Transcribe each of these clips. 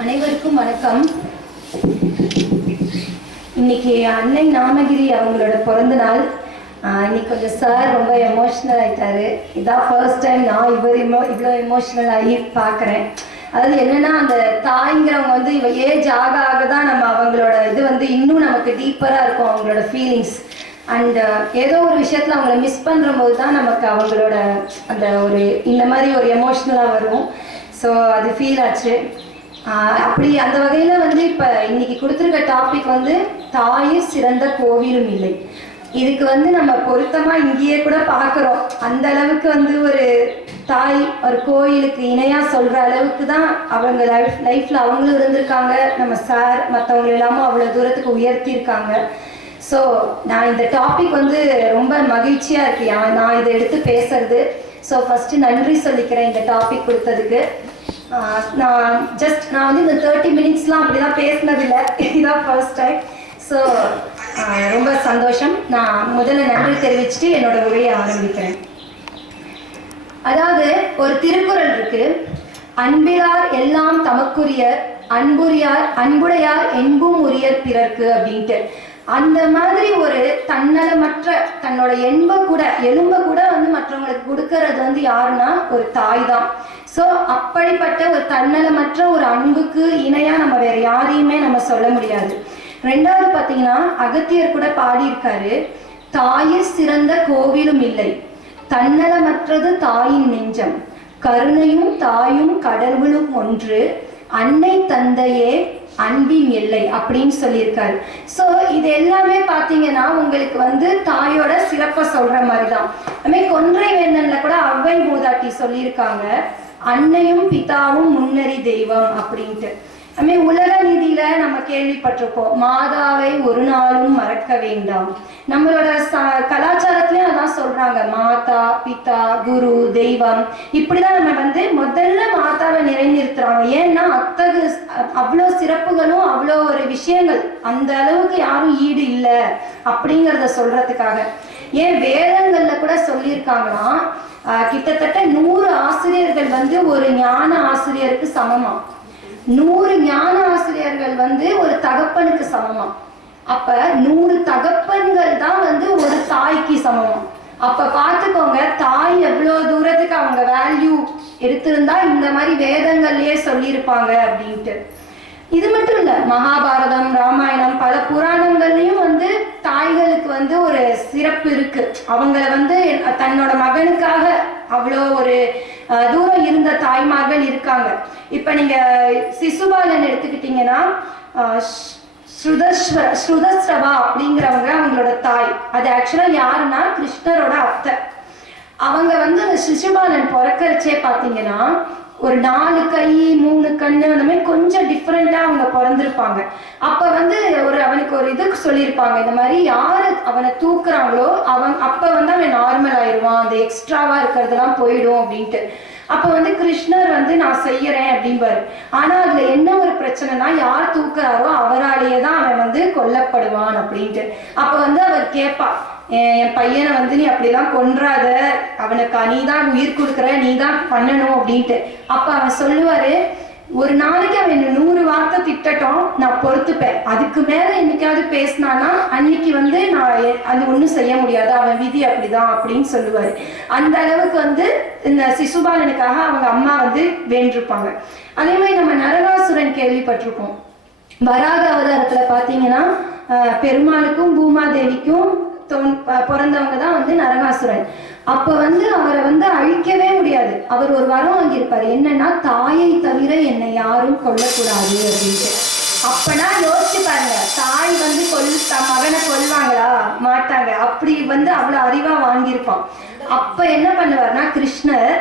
அனைவருக்கும் வணக்கம். இன்னைக்கு அன்னை நாமகிரி அவங்களோட பிறந்த நாள். இன்னைக்கு கொஞ்சம் சார் ரொம்ப எமோஷ்னல் ஆயிட்டாரு. இதான் ஃபர்ஸ்ட் டைம் நான் இவ்வளோ எமோஷ்னல் ஆகி பார்க்குறேன். அதாவது என்னன்னா, அந்த தாய்ங்கிறவங்க வந்து ஏஜ் ஆக ஆக தான் நம்ம அவங்களோட இது வந்து இன்னும் நமக்கு டீப்பராக இருக்கும் அவங்களோட ஃபீலிங்ஸ். அண்ட் ஏதோ ஒரு விஷயத்தில் அவங்கள மிஸ் பண்ணுற போது தான் நமக்கு அவங்களோட அந்த ஒரு இந்த மாதிரி ஒரு எமோஷ்னலாக வரும். ஸோ அது ஃபீல் ஆச்சு. அப்படி அந்த வகையில் வந்து இப்போ இன்னைக்கு கொடுத்துருக்க டாபிக் வந்து தாயிற் சிறந்த கோவிலும் இல்லை. இதுக்கு வந்து நம்ம பொருத்தமாக இங்கேயே கூட பார்க்குறோம். அந்த அளவுக்கு வந்து ஒரு தாய் ஒரு கோயிலுக்கு இணையாக சொல்கிற அளவுக்கு தான் அவங்க லைஃப்பில் அவங்களும் இருந்திருக்காங்க. நம்ம சார் மற்றவங்க எல்லாமும் அவ்வளோ தூரத்துக்கு உயர்த்தியிருக்காங்க. ஸோ நான் இந்த டாபிக் வந்து ரொம்ப மகிழ்ச்சியாக இருக்கு நான் இதை எடுத்து பேசுறது. ஸோ ஃபஸ்ட்டு நன்றி சொல்லிக்கிறேன் இந்த டாபிக் கொடுத்ததுக்கு. நான் வந்து இந்த 30 மினிட்ஸ்லாம் அப்படி தான் பேசினதில்லை, இதுதான் ஃபர்ஸ்ட் டைம். ஸோ ரொம்ப சந்தோஷம். நான் முதல்ல நன்றி தெரிவிச்சுட்டு என்னோட உரையை ஆரம்பிக்கிறேன். அதாவது ஒரு திருக்குறள் இருக்கு, அன்பிலார் எல்லாம் தமக்குரியர், அன்புடையார் என்பும் உரியர் பிறர்க்கு அப்படின்ட்டு. அந்த மாதிரி ஒரு தன்னலமற்ற தன்னோட எலும்பை கூட வந்து மற்றவங்களுக்கு கொடுக்கறது வந்து யாருன்னா ஒரு தாய் தான். ஸோ அப்படிப்பட்ட ஒரு தன்னலமற்ற ஒரு அன்புக்கு இணையாக நம்ம வேற யாரையுமே நம்ம சொல்ல முடியாது. ரெண்டாவது பார்த்தீங்கன்னா, அகத்தியர் கூட பாடியிருக்காரு, தாயிற் சிறந்த கோவிலும் இல்லை, தன்னலமற்றது தாயின் நெஞ்சம், கருணையும் தாயும் கடவுளும் ஒன்று, அன்னை தந்தையே அன்பின் எல்லை அப்படின்னு சொல்லியிருக்காரு. ஸோ இது எல்லாமே பார்த்தீங்கன்னா உங்களுக்கு வந்து தாயோட சிறப்பை சொல்ற மாதிரி தான். அதுமாதிரி கொன்றை வேந்தன்ல கூட அவ்வை மூதாட்டி சொல்லியிருக்காங்க, அன்னையும் பிதாவும் முன்னறி தெய்வம் அப்படின்ட்டு. அதுமாதிரி உலக நீதியில நம்ம கேள்விப்பட்டிருப்போம், மாதாவை ஒரு நாளும் மறக்க வேண்டாம். நம்மளோட கலாச்சாரத்திலயும் அதான் சொல்றாங்க, மாதா பிதா குரு தெய்வம் இப்படிதான் நம்ம வந்து முதல்ல மாதாவை நிலைநிறுத்துறாங்க. ஏன்னா அவ்வளோ சிறப்புகளும் அவ்வளோ ஒரு விஷயங்கள் அந்த அளவுக்கு யாரும் ஈடு இல்லை அப்படிங்கிறத சொல்றதுக்காக. ஏன் வேதங்கள்ல கூட சொல்லியிருக்காங்கன்னா, கிட்டத்தட்ட 100 ஆசிரியர்கள் வந்து ஒரு ஞான ஆசிரியருக்கு சமமா, 100 ஞான ஆசிரியர்கள் வந்து ஒரு தகப்பனுக்கு சமமா. அப்ப 100 தகப்பன்கள் தான் வந்து ஒரு தாய்க்கு சமமா. அப்ப பார்த்துக்கோங்க தாய் எவ்வளவு தூரத்துக்கு அவங்க வேல்யூ எடுத்திருந்தா இந்த மாதிரி வேதங்கள்லயே சொல்லியிருப்பாங்க அப்படின்ட்டு. இது மட்டும் இல்ல, மகாபாரதம் ராமாயணம் பல புராணங்கள்லயும் வந்து தாய்களுக்கு வந்து ஒரு சிறப்பு இருக்கு. அவங்கள வந்து தன்னோட மகனுக்காக அவ்வளோ ஒரு தூரம் இருந்த தாய்மார்கள் இருக்காங்க. இப்ப நீங்க சிசுபாலன் எடுத்துக்கிட்டீங்கன்னா, ஸ்ருதஸ்ரவா அப்படிங்கிறவங்க அவங்களோட தாய். அது ஆக்சுவலா யாருன்னா கிருஷ்ணரோட அத்தை. அவங்க வந்து அந்த சிசுபாலன் பிறக்கறச்சே பார்த்தீங்கன்னா ஒரு 4 கை 3 கண்ணு அந்த மாதிரி கொஞ்சம் டிஃப்ரெண்டா அவங்க பிறந்திருப்பாங்க. அப்ப வந்து அவனுக்கு ஒரு இது சொல்லியிருப்பாங்க, இந்த மாதிரி யாரு அவனை தூக்குறாங்களோ அப்ப வந்து அவன் நார்மல் ஆயிடுவான், அந்த எக்ஸ்ட்ராவா இருக்கிறதுலாம் போயிடும் அப்படின்ட்டு. அப்ப வந்து கிருஷ்ணர் வந்து நான் செய்யறேன் அப்படின்பாரு. ஆனா அதுல என்ன ஒரு பிரச்சனைனா, யார் தூக்குறாரோ அவராலேயே தான் அவன் வந்து கொல்லப்படுவான் அப்படின்ட்டு. அப்ப வந்து அவர் கேட்பா, என் பையனை வந்து நீ அப்படிலாம் கொன்றாத, அவனுக்கு நீ தான் உயிர் கொடுக்குற, நீ தான் பண்ணணும் அப்படின்ட்டு. அப்ப அவன் சொல்லுவாரு, ஒரு நாளைக்கு அவன் 100 வார்த்தை திட்டட்டும், நான் பொறுத்துப்பேன். அதுக்கு மேல என்னைக்காவது பேசினானா அன்னைக்கு வந்து நான் அது ஒன்றும் செய்ய முடியாது, அவன் விதி அப்படிதான் அப்படின்னு சொல்லுவாரு. அந்த அளவுக்கு வந்து இந்த சிசுபாலனுக்காக அவங்க அம்மா வந்து வேண்டிருப்பாங்க. அதே மாதிரி நம்ம நரகாசுரன் கேள்விப்பட்டிருப்போம். வராக அவதாரத்துல பாத்தீங்கன்னா பெருமாளுக்கும் பூமாதேவிக்கும் பிறந்தவங்க தான் வந்து நரகாசுரன். அப்ப வந்து அவரை வந்து அழிக்கவே முடியாது. அவர் ஒரு வரம் வாங்கியிருப்பாரு, என்னன்னா தாயை தவிர என்னை யாரும் கொல்லக்கூடாது அப்படின்ட்டு. அப்பனா யோசிச்சு பாருங்க, தாய் வந்து மகனை கொல்வாங்களா? மாட்டாங்க. அப்படி வந்து அவ்வளவு அறிவா வாங்கியிருப்பான். அப்ப என்ன பண்ணுவார்னா, கிருஷ்ணர்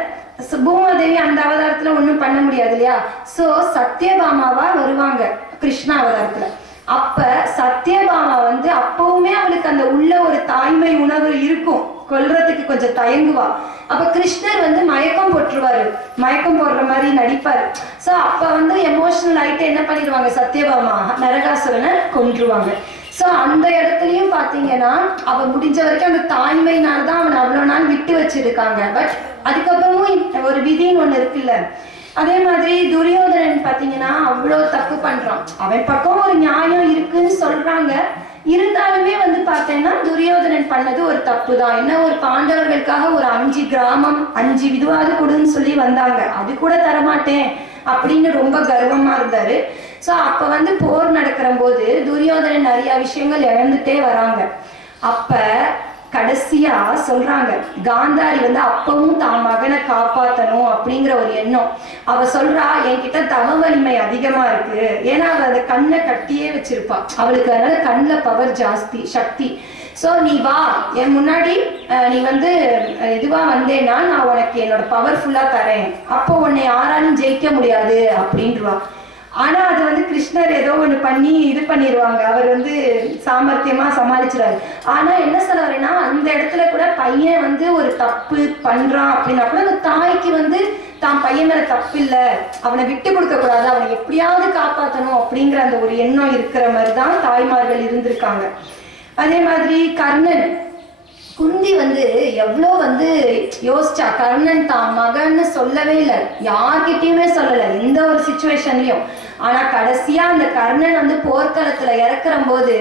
பூமாதேவி அந்த அவதாரத்துல ஒண்ணும் பண்ண முடியாது இல்லையா, சோ சத்யபாமாவா வருவாங்க கிருஷ்ணா அவதாரத்துல. அப்ப சத்யபாமா வந்து அப்பவுமே அவளுக்கு அந்த உள்ள ஒரு தாய்மை உணர்வு இருக்கும், கொல்றதுக்கு கொஞ்சம் தயங்குவா. அப்ப கிருஷ்ணர் வந்து மயக்கம் போட்டுருவாரு, மயக்கம் போடுற மாதிரி நடிப்பாரு. சோ அப்ப வந்து எமோஷனல் ஆயிட்டு என்ன பண்ணிடுவாங்க, சத்யபாமா நரகாசுரனை கொன்றுவாங்க. ஸோ அந்த இடத்துலையும் பார்த்தீங்கன்னா அவன் முடிஞ்ச வரைக்கும் அந்த தாய்மையினால்தான் அவனை அவ்வளோ நாள் விட்டு வச்சிருக்காங்க. பட் அதுக்கப்புறமும் இருக்குல்ல. அதே மாதிரி துரியோதனன் பாத்தீங்கன்னா அவ்வளோ தப்பு பண்றான். அவன் பக்கம் ஒரு நியாயம் இருக்குன்னு சொல்றாங்க, இருந்தாலுமே வந்து பார்த்தேன்னா துரியோதனன் பண்ணது ஒரு தப்பு தான். என்ன, ஒரு பாண்டவர்களுக்காக ஒரு 5 கிராமம் 5 விதுவாது கொடுன்னு சொல்லி வந்தாங்க, அது கூட தரமாட்டேன் அப்படின்னு ரொம்ப கர்வமா இருந்தாரு. ஸோ அப்போ வந்து போர் நடக்கிற போது துரியோதனன் நிறைய விஷயங்கள் இழந்துட்டே வராங்க. அப்ப கடைசியா சொல்றாங்க, காந்தாரி வந்து அப்பவும் தான் மகனை காப்பாத்தணும் அப்படிங்கிற ஒரு எண்ணம். அவ சொல்றா, என்கிட்ட தவ வலிமை அதிகமா இருக்கு, ஏன்னா அவ அந்த கண்ணை கட்டியே வச்சிருப்பா, அவளுக்கு அதனால கண்ணில் பவர் ஜாஸ்தி, சக்தி. ஸோ நீ வா என் முன்னாடி, நீ வந்து இதுவா வந்தேன்னா நான் உனக்கு என்னோட பவர்ஃபுல்லா தரேன், அப்போ உன்னை யாராலும் ஜெயிக்க முடியாது அப்படின்ட்டுவா. ஆனா அது வந்து கிருஷ்ணர் ஏதோ ஒண்ணு பண்ணி இது பண்ணிடுவாங்க, அவர் வந்து சாமர்த்தியமா சமாளிச்சிருவாரு. ஆனா என்ன சொல்ல வரேன்னா, அந்த இடத்துல கூட பையன் வந்து ஒரு தப்பு பண்றான் அப்படின்னா கூட அந்த தாய்க்கு வந்து தான் பையன் மேல தப்பு இல்லை, அவனை விட்டு கொடுக்க கூடாது, அவனை எப்படியாவது காப்பாற்றணும் அப்படிங்கிற அந்த ஒரு எண்ணம் இருக்கிற மாதிரிதான் தாய்மார்கள் இருந்திருக்காங்க. அதே மாதிரி கர்ணன், குந்தி வந்து எவ்வளோ வந்து யோசிச்சா, கர்ணன் தான் மகன்னு சொல்லவே இல்லை, யார்கிட்டயுமே சொல்லலை எந்த ஒரு சுச்சுவேஷன்லயும். ஆனா கடைசியா அந்த கர்ணன் வந்து போர்க்களத்துல இறக்குற போது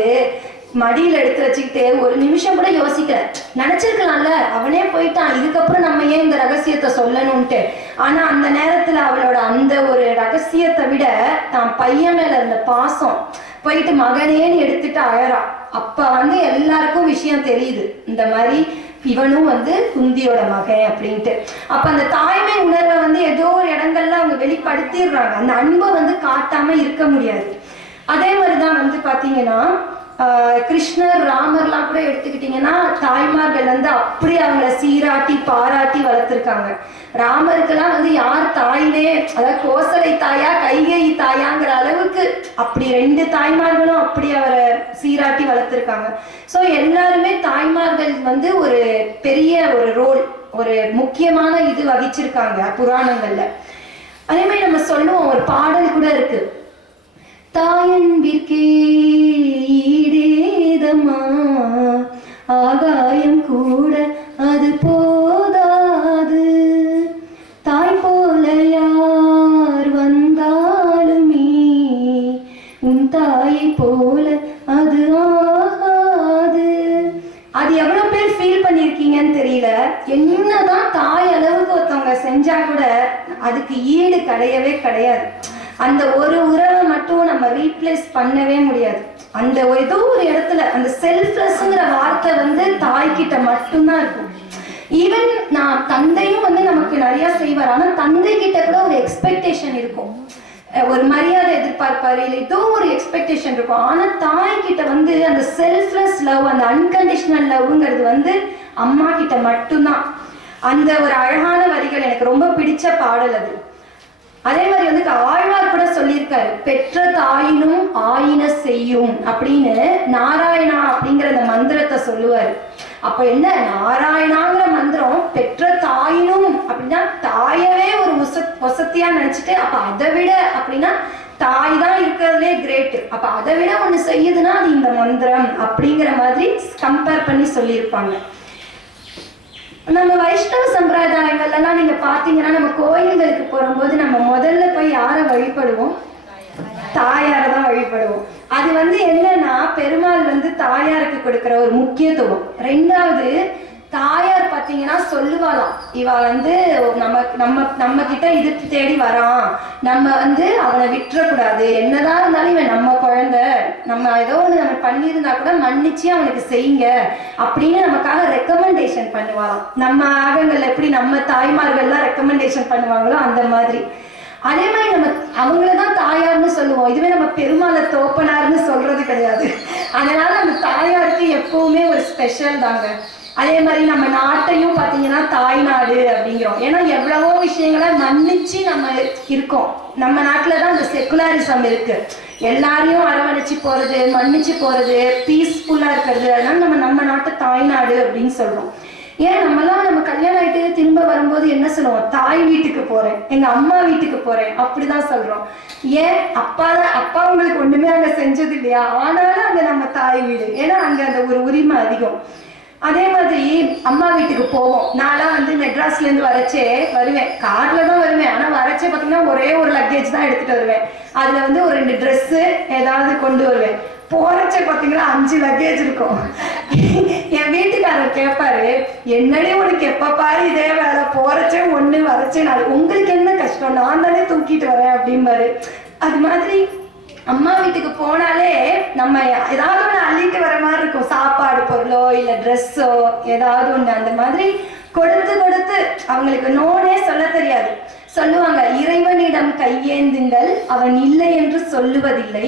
மடியில் எடுத்து வச்சுக்கிட்டு ஒரு நிமிஷம் கூட யோசிக்கல. நினைச்சிருக்கலாம்ல, அவனே போயிட்டான், இதுக்கப்புறம் நம்ம ஏன் இந்த ரகசியத்தை சொல்லணும்ட்டு. ஆனா அந்த நேரத்துல அவளோட அந்த ஒரு ரகசியத்தை விட தான் பையன் மேல இருந்த பாசம் போயிட்டு மகனேன்னு எடுத்துட்டு அழறா. அப்ப வந்து எல்லாருக்கும் விஷயம் தெரியுது, இந்த மாதிரி இவனும் வந்து குந்தியோட மகன் அப்படின்ட்டு. அப்ப அந்த தாய்மை உணர்வை வந்து ஏதோ ஒரு இடங்கள்ல அவங்க வெளிப்படுத்திடுறாங்க, அந்த அன்பை வந்து காட்டாம இருக்க முடியாது. அதே மாதிரிதான் வந்து பாத்தீங்கன்னா கிருஷ்ணர் ராமர்லாம் கூட எடுத்துக்கிட்டீங்கன்னா தாய்மார்கள் வந்து அப்படி அவங்கள சீராட்டி பாராட்டி வளர்த்துருக்காங்க. ராமருக்கெல்லாம் வந்து யார் தாயிலே, அதாவது கோசலை தாயா கைகேயி தாயாங்கிற அளவுக்கு அப்படி 2 தாய்மார்களும் அப்படி அவரை சீராட்டி வளர்த்துருக்காங்க. ஸோ எல்லாருமே தாய்மார்கள் வந்து ஒரு பெரிய ஒரு ரோல், ஒரு முக்கியமான இது வகிச்சிருக்காங்க புராணங்கள்ல. அதே மாதிரி நம்ம சொல்லுவோம், ஒரு பாடல் கூட இருக்கு, தாயன்பிற்கே ஈடேதம்மா ஆகாயம் கூட அது போதாது, தாய் போல யார் வந்தாலுமே உன் தாயை போல அது ஆகாது. அது எவ்வளவு பேர் ஃபீல் பண்ணிருக்கீங்கன்னு தெரியல. என்னதான் தாய் அளவுக்கு ஒருத்தவங்க செஞ்சா கூட அதுக்கு ஈடு கிடையவே கிடையாது. அந்த ஒரு உறவை மட்டும் நம்ம ரீப்ளேஸ் பண்ணவே முடியாது. அந்த ஏதோ ஒரு இடத்துல அந்த செல்ஃப்லெஸ்ங்கிற வார்த்தை வந்து தாய்கிட்ட மட்டும்தான் இருக்கும். ஈவன் நான் தந்தையும் வந்து நமக்கு நிறைய செய்வார், ஆனா தந்தை கிட்ட கூட ஒரு எக்ஸ்பெக்டேஷன் இருக்கும், ஒரு மரியாதை எதிர்பார்ப்பாரு, இல்லை ஏதோ ஒரு எக்ஸ்பெக்டேஷன் இருக்கும். ஆனா தாய்கிட்ட வந்து அந்த செல்ஃப்லெஸ் லவ், அந்த அன்கண்டிஷனல் லவ்ங்கிறது வந்து அம்மா கிட்ட மட்டும்தான். அந்த ஒரு அழகான வரிகள் எனக்கு ரொம்ப பிடிச்ச பாடல் அது. அதே மாதிரி வந்து ஆழ்வார் கூட சொல்லியிருக்காரு, பெற்ற தாயினும் ஆயின செய்யும் அப்படின்னு நாராயணா அப்படிங்கிற அந்த மந்திரத்தை சொல்லுவாரு. அப்ப என்ன, நாராயணாங்கிற மந்திரம் பெற்ற தாயினும் அப்படின்னா தாயவே ஒரு வசத்தியா நினைச்சிட்டு, அப்ப அதை விட அப்படின்னா தாய் தான் இருக்கிறதுலே கிரேட், அப்ப அதை விட ஒண்ணு செய்யுதுன்னா அது இந்த மந்திரம் அப்படிங்கிற மாதிரி கம்பேர் பண்ணி சொல்லியிருப்பாங்க. நம்ம வைஷ்ணவ சம்பிரதாயங்கள்லாம் நீங்க பாத்தீங்கன்னா, நம்ம கோயில்களுக்கு போகும்போது நம்ம முதல்ல போய் யாரை வழிபடுவோம், தாயாரை தான் வழிபடுவோம். அது வந்து என்னன்னா, பெருமாள் வந்து தாயாருக்கு கொடுக்கிற ஒரு முக்கியத்துவம். 2வது, தாயார் பாத்தீங்கன்னா சொல்லுவாளாம், இவ வந்து நம்ம கிட்ட இது தேடி வரான், நம்ம வந்து அவனை விட்டுறக்கூடாது, என்னதான் இருந்தாலும் இவன் நம்ம குழந்தை, நம்ம ஏதோ ஒன்று நம்ம பண்ணியிருந்தா கூட மன்னிச்சு அவனுக்கு செய்யுங்க அப்படின்னு நமக்காக ரெக்கமெண்டேஷன் பண்ணுவாளாம். நம்ம ஆகங்கள் எப்படி நம்ம தாய்மார்கள்லாம் ரெக்கமெண்டேஷன் பண்ணுவாங்களோ அந்த மாதிரி. அதே மாதிரி நம்ம அவங்களதான் தாயார்னு சொல்லுவோம், இதுவே நம்ம பெருமாளை தோப்பனார்னு சொல்றது கிடையாது. அதனால நம்ம தாயாருக்கு எப்பவுமே ஒரு ஸ்பெஷல் தாங்க. அதே மாதிரி நம்ம நாட்டையும் பார்த்தீங்கன்னா தாய்நாடு அப்படிங்கிறோம், ஏன்னா எவ்வளவோ விஷயங்களை மன்னிச்சு நம்ம இருக்கோம். நம்ம நாட்டில் தான் அந்த செக்குலரிசம் இருக்கு, எல்லாரையும் அரவணைச்சு போறது, மன்னிச்சு போறது, பீஸ்ஃபுல்லா இருக்கிறது. அதனால நம்ம நாட்டை தாய்நாடு அப்படின்னு சொல்றோம். ஏன் நம்ம கல்யாணம் ஆயிட்டு திரும்ப வரும்போது என்ன சொல்லுவோம், தாய் வீட்டுக்கு போறேன், எங்க அம்மா வீட்டுக்கு போறேன் அப்படிதான் சொல்றோம். ஏன், அப்பா உங்களுக்கு ஒண்ணுமே அங்க செஞ்சது இல்லையா, ஆனாலும் அங்க நம்ம தாய் வீடு, ஏன்னா அங்க அந்த ஒரு உரிமை அதிகம். அதே மாதிரி அம்மா வீட்டுக்கு போவோம். நான்லாம் வந்து மெட்ராஸ்ல இருந்து வரச்சே வருவேன், கார்ல தான் வருவேன். ஆனா வரச்சே பாத்தீங்கன்னா ஒரே ஒரு லக்கேஜ் தான் எடுத்துட்டு வருவேன். அதுல வந்து ஒரு 2 ட்ரெஸ் ஏதாவது கொண்டு வருவேன். போறச்சே பாத்தீங்கன்னா 5 லக்கேஜ் இருக்கும். என் வீட்டுக்காரர் கேட்பாரு, என்னடி உனக்கு எப்ப பாரு இதே வேலை, போறச்சே 1 வரச்சே 4, உங்களுக்கு என்ன கஷ்டம், நான் தானே தூக்கிட்டு வரேன் அப்படிம்பாரு. அது மாதிரி அம்மா வீட்டுக்கு போனாலே நம்ம ஏதாவது ஒன்று அள்ளிட்டு வர மாதிரி இருக்கும். சாப்பாடு பொருளோ இல்லை ட்ரெஸ்ஸோ ஏதாவது ஒன்று அந்த மாதிரி கொடுத்து கொடுத்து அவங்களுக்கு நோனே சொல்ல தெரியாது. சொல்லுவாங்க, இறைவனிடம் கையேந்துங்கள், அவன் இல்லை என்று சொல்லுவதில்லை,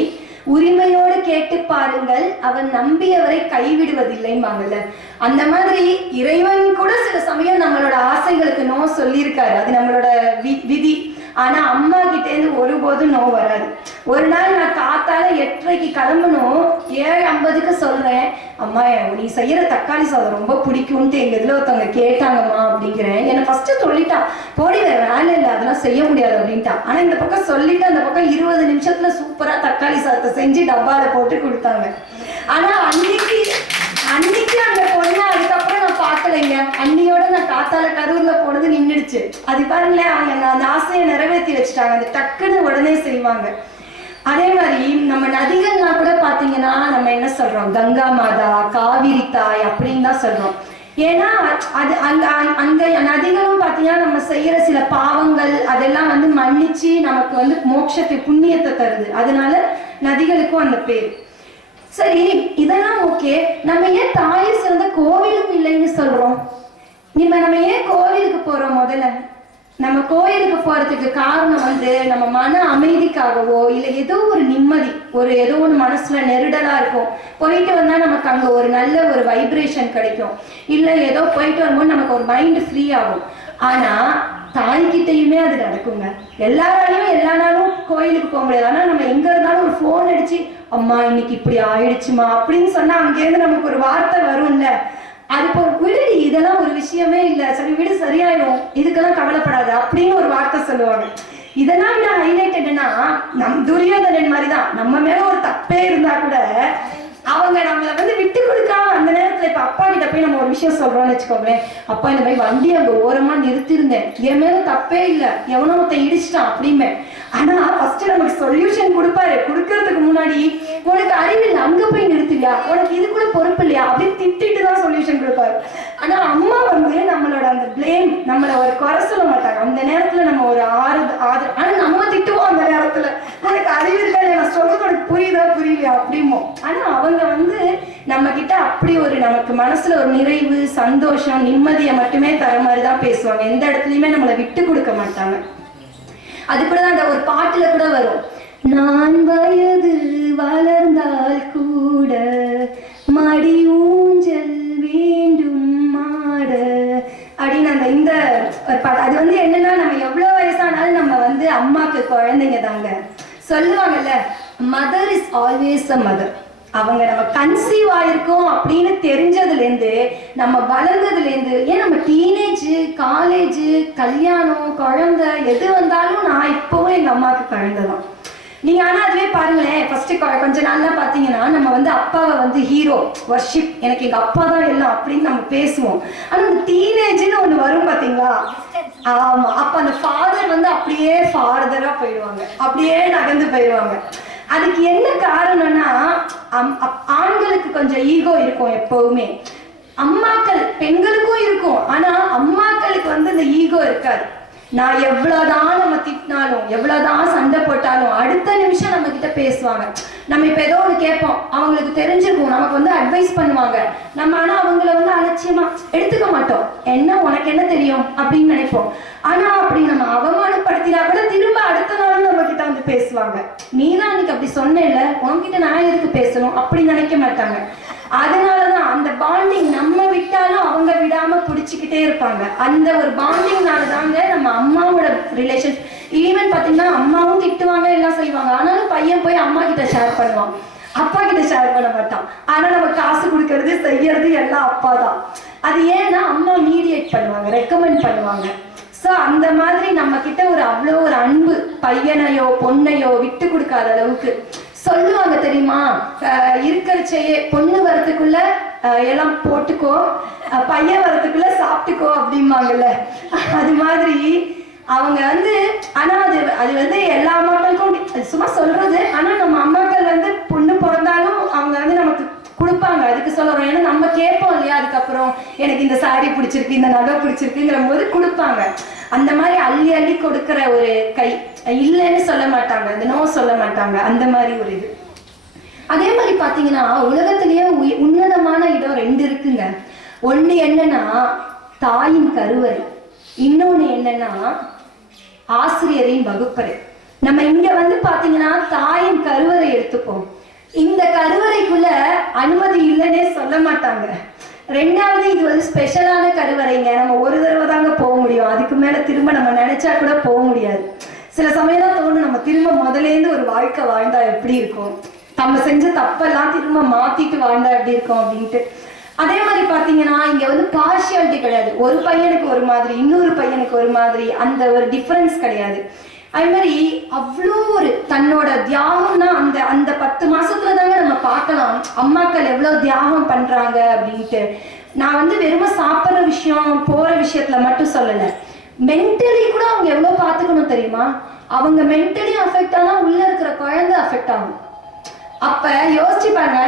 உரிமையோடு கேட்டு பாருங்கள், அவன் நம்பியவரை கைவிடுவதில்லைம்பாங்கல்ல. அந்த மாதிரி இறைவன் கூட சில சமயம் நம்மளோட ஆசைகளுக்கு நோ சொல்லியிருக்காரு, அது நம்மளோட விதி. ஆனா அம்மா கிட்டேருந்து ஒருபோதும் நோ வராது. ஒரு நாள் நான் காத்தால 8:30 கிளம்பணும், 7:50க்கு சொல்றேன், அம்மா நீ செய்யற தக்காளி சாதம் ரொம்ப பிடிக்கும்ட்டு எங்க இதுல ஒருத்தவங்க கேட்டாங்கம்மா அப்படிங்கிறேன். என்னை ஃபர்ஸ்ட் சொல்லிட்டான், போடி வேற வேலை இல்லை அதெல்லாம் செய்ய முடியாது அப்படின்ட்டான். ஆனா இந்த பக்கம் சொல்லிட்டு அந்த பக்கம் 20 நிமிஷத்துல சூப்பரா தக்காளி சாதத்தை செஞ்சு டப்பால போட்டு கொடுத்தாங்க. ஆனா அன்னைக்கு அந்த பொண்ணு அதுக்கப்புறம் நான் பார்க்கலைங்க. அன்னியோட நான் காத்தால கரூர்ல போனது நின்றுடுச்சு. அது பாருங்களேன், அவங்க அந்த ஆசையை நிறைவேற்றி வச்சுட்டாங்க. அது டக்குன்னு உடனே செய்வாங்க. அதே மாதிரி நம்ம நதிகள்லாம் கூட பாத்தீங்கன்னா நம்ம என்ன சொல்றோம், கங்கா மாதா, காவிரி தாய் அப்படின்னு தான் சொல்றோம். ஏன்னா அது அந்த நதிகளும் பாத்தீங்கன்னா நம்ம செய்யற சில பாவங்கள் அதெல்லாம் வந்து மன்னிச்சு நமக்கு வந்து மோட்சத்தை புண்ணியத்தை தருது. அதனால நதிகளுக்கும் அந்த பேர். சரி, இதெல்லாம் ஓகே. நம்ம ஏன் தாயை சிறந்த கோவிலும் இல்லைன்னு சொல்றோம்? நம்ம ஏன் கோவிலுக்கு போறோம்? முதல்ல நம்ம கோயிலுக்கு போறதுக்கு காரணம் வந்து நம்ம மன அமைதிக்காகவோ இல்லை ஏதோ ஒரு நிம்மதி, ஏதோ ஒன்று மனசுல நெருடலா இருக்கும், போயிட்டு வந்தா நமக்கு அங்க ஒரு நல்ல ஒரு வைப்ரேஷன் கிடைக்கும், இல்லை ஏதோ போயிட்டு வரும்போது நமக்கு ஒரு மைண்ட் ஃப்ரீ ஆகும். ஆனா தாய்கிட்டையுமே அது நடக்குங்க. எல்லாராலையும் எல்லா நாளும் கோயிலுக்கு போக முடியாது. ஆனா நம்ம எங்க இருந்தாலும் ஒரு ஃபோன் அடிச்சு, அம்மா இன்னைக்கு இப்படி ஆயிடுச்சுமா அப்படின்னு சொன்னா அங்கேருந்து நமக்கு ஒரு வார்த்தை வரும்ல. அது இப்போ விடுடி, இதெல்லாம் ஒரு விஷயமே இல்லை, சரி விடு சரியாயிடும், இதுக்கெல்லாம் கவலைப்படாது அப்படின்னு ஒரு வார்த்தை சொல்லுவாங்க. இதெல்லாம் விட ஹைலைட் என்னன்னா, துரியோதனன் மாதிரிதான் நம்ம மேல ஒரு தப்பே இருந்தா கூட அவங்க நம்மளை வந்து விட்டு கொடுக்காம அந்த நேரத்துல இப்ப அப்பா கிட்ட போய் நம்ம ஒரு விஷயம் சொல்றோம்னு வச்சுக்கோங்களேன், அப்பா இந்த மாதிரி வண்டி அங்க ஓரமா நிறுத்திருந்தேன், என் மேல தப்பே இல்லை, எவனோ ஒருத்த இடிச்சிட்டான் அப்படிமே. ஆனா ஃபர்ஸ்ட் நமக்கு சொல்யூஷன் கொடுப்பாரு. கொடுக்கறதுக்கு முன்னாடி உனக்கு அறிவில்லை, அங்க போய் நிறுத்துவியா, உனக்கு இது கூட பொறுப்பு இல்லையா அப்படின்னு திட்டிட்டு தான் சொல்யூஷன் கொடுப்பாரு. ஆனா அம்மா வந்து நம்மளோட அந்த பிளேம், நம்மள ஒரு குறை சொல்ல மாட்டாங்க. அந்த நேரத்துல நம்ம ஒரு ஆதரவு, ஆனா நம்ம திட்டுவோம் அந்த நேரத்துல, உனக்கு அறிவு இருக்கா, நான் சொல்றது உனக்கு புரியுதா புரியலையா அப்படிமோ. ஆனா அவங்க வந்து நம்ம கிட்ட அப்படி ஒரு நமக்கு மனசுல ஒரு நிறைவு, சந்தோஷம், நிம்மதியை மட்டுமே தர மாதிரிதான் பேசுவாங்க. எந்த இடத்துலயுமே நம்மளை விட்டு கொடுக்க மாட்டாங்க. அது கூட அந்த ஒரு பாட்டுல கூட வரும், நான் வயது வளர்ந்தால் கூட மடி ஊஞ்சல் வேண்டும் மாட அப்படின்னு அந்த இந்த ஒரு பாட்டு. அது வந்து என்னன்னா, நம்ம எவ்வளவு வயசானாலும் நம்ம வந்து அம்மாக்கு குழந்தைங்க தாங்க. சொல்லுவாங்கல்ல, mother is always a mother. அவங்க நம்ம கன்சீவ் ஆயிருக்கோம் அப்படின்னு தெரிஞ்சதுலேருந்து, நம்ம வளர்ந்ததுலேருந்து, ஏன் நம்ம டீனேஜ், காலேஜ், கல்யாணம், குழந்தை எது வந்தாலும் நான் இப்போவும் எங்கள் அம்மாவுக்கு குழந்தை தான். நீங்க ஆனா அதுவே பாருங்களேன், ஃபர்ஸ்ட் கொஞ்ச நாள்லாம் பாத்தீங்கன்னா நம்ம வந்து அப்பாவை வந்து ஹீரோ வர்ஷிப், எனக்கு எங்க அப்பா தான் எல்லாம் அப்படின்னு நம்ம பேசுவோம். ஆனா அந்த டீனேஜ்னு ஒண்ணு வரும் பாத்தீங்களா, ஆமா, அப்ப அந்த ஃபாதர் வந்து அப்படியே ஃபார்தரா போயிடுவாங்க, அப்படியே நகர்ந்து போயிடுவாங்க. அதுக்கு என்ன காரணம்னா, ஆண்களுக்கு கொஞ்சம் ஈகோ இருக்கும் எப்பவுமே, அம்மாக்கள் பெண்களுக்கும் இருக்கும். ஆனா அம்மாக்களுக்கு வந்து இந்த ஈகோ இருக்காது. நான் எவ்வளவுதான் நம்ம திட்டினாலும், எவ்வளவுதான் சண்டை போட்டாலும் அடுத்த நிமிஷம் நம்ம கிட்ட பேசுவாங்க. நம்ம இப்ப ஏதோ ஒண்ணு கேட்போம், அவங்களுக்கு தெரிஞ்சிருக்கும், நமக்கு வந்து அட்வைஸ் பண்ணுவாங்க. நம்ம ஆனா அவங்கள வந்து அலட்சியமா எடுத்துக்க மாட்டோம். என்ன உனக்கு என்ன தெரியும் அப்படின்னு நினைப்போம். ஆனா அப்படி நம்ம அவமானப்படுத்தினா கூட திரும்ப அடுத்த நாளும் நம்ம கிட்ட வந்து பேசுவாங்க. நீதான் அன்னைக்கு அப்படி சொன்னேன்ல, உன்கிட்ட நான் எதுக்கு பேசணும் அப்படி நினைக்க மாட்டாங்க. அதனாலதான் அந்த பாண்டிங் நம்ம விட்டாலும் அவங்க விடாம பிடிச்சிக்கிட்டே இருப்பாங்க. அந்த ஒரு பாண்டிங்னால தாங்க நம்ம அம்மாவோட ரிலேஷன். ஈவன் பாத்தீங்கன்னா அம்மாவும் திட்டுவாங்க, எல்லாம் செய்வாங்க, ஆனாலும் பையன் போய் அம்மா கிட்ட ஷேர் பண்ணுவான், அப்பா கிட்ட ஷேர் பண்ண மாட்டான். ஆனா நம்ம காசு கொடுக்கறது செய்யறது எல்லாம் அப்பா தான். அது ஏன்னா அம்மா மீடியேட் பண்ணுவாங்க, ரெக்கமெண்ட் பண்ணுவாங்க. ஸோ அந்த மாதிரி நம்ம கிட்ட ஒரு அவ்வளோ ஒரு அன்பு, பையனையோ பொண்ணையோ விட்டு கொடுக்காத அளவுக்கு சொல்லுவாங்க தெரியுமா. இருக்கிறச்சையே பொண்ணு வரத்துக்குள்ள எல்லாம் போட்டுக்கோ, பையன் வரதுக்குள்ள சாப்பிட்டுக்கோ அப்படிம்பாங்கல்ல, அது மாதிரி அவங்க வந்து. ஆனா அது வந்து எல்லா அம்மாக்களுக்கும் சும்மா சொல்றது. ஆனா நம்ம அம்மாக்கள் வந்து பொண்ணு பிறந்தாலும் அவங்க வந்து நமக்கு கொடுப்பாங்க, அதுக்கு சொல்லுறோம். ஏன்னா நம்ம கேட்போம் இல்லையா, அதுக்கப்புறம் எனக்கு இந்த சாரி பிடிச்சிருக்கு, இந்த நகை பிடிச்சிருக்குங்கிற போது கொடுப்பாங்க. அந்த மாதிரி அள்ளி அள்ளி கொடுக்குற ஒரு கை, இல்லைன்னு சொல்ல மாட்டாங்க, அது நோ சொல்ல மாட்டாங்க, அந்த மாதிரி ஒரு இது. அதே மாதிரி பாத்தீங்கன்னா உலகத்திலேயே உன்னதமான இடம் 2 இருக்குங்க. ஒண்ணு என்னன்னா தாயின் கருவறை, இன்னொன்னு என்னன்னா ஆசிரியரின் வகுப்பறை. நம்ம இங்க வந்து பாத்தீங்கன்னா தாயின் கருவறை எடுத்துப்போம். இந்த கருவறைக்குள்ள அனுமதி இல்லைன்னே சொல்ல மாட்டாங்க. 2வது இது வந்து ஸ்பெஷலான கருவறைங்க, நம்ம ஒரு தடவை தாங்க போக முடியும், அதுக்கு மேல திரும்ப நம்ம நினைச்சா கூட போக முடியாது. சில சமயம் தான் தோணும் நம்ம திரும்ப முதலேருந்து ஒரு வாழ்க்கை வாழ்ந்தா எப்படி இருக்கும், நம்ம செஞ்ச தப்பெல்லாம் திரும்ப மாத்திட்டு வாழ்ந்தா எப்படி இருக்கும் அப்படின்ட்டு. அதே மாதிரி பாத்தீங்கன்னா இங்க வந்து பார்ஷியாலிட்டி கிடையாது, ஒரு பையனுக்கு ஒரு மாதிரி இன்னொரு பையனுக்கு ஒரு மாதிரி, அந்த ஒரு டிஃபரன்ஸ் கிடையாது. அது மாதிரி அவ்வளோ ஒரு தன்னோட தியாகம்னா அந்த 10 மாசத்துல தாங்க நம்ம பார்க்கலாம் அம்மாக்கள் எவ்வளவு தியாகம் பண்றாங்க அப்படின்ட்டு. நான் வந்து வெறும சாப்பிட்ற விஷயம் போற விஷயத்துல மட்டும் சொல்லலை, மென்டலி கூட அவங்க எவ்வளவு பார்த்துக்கணும் தெரியுமா. அவங்க மென்டலி அஃபெக்ட் ஆனா உள்ள இருக்கிற குழந்தை அஃபெக்ட் ஆகும். அப்ப யோசிச்சு பாருங்க,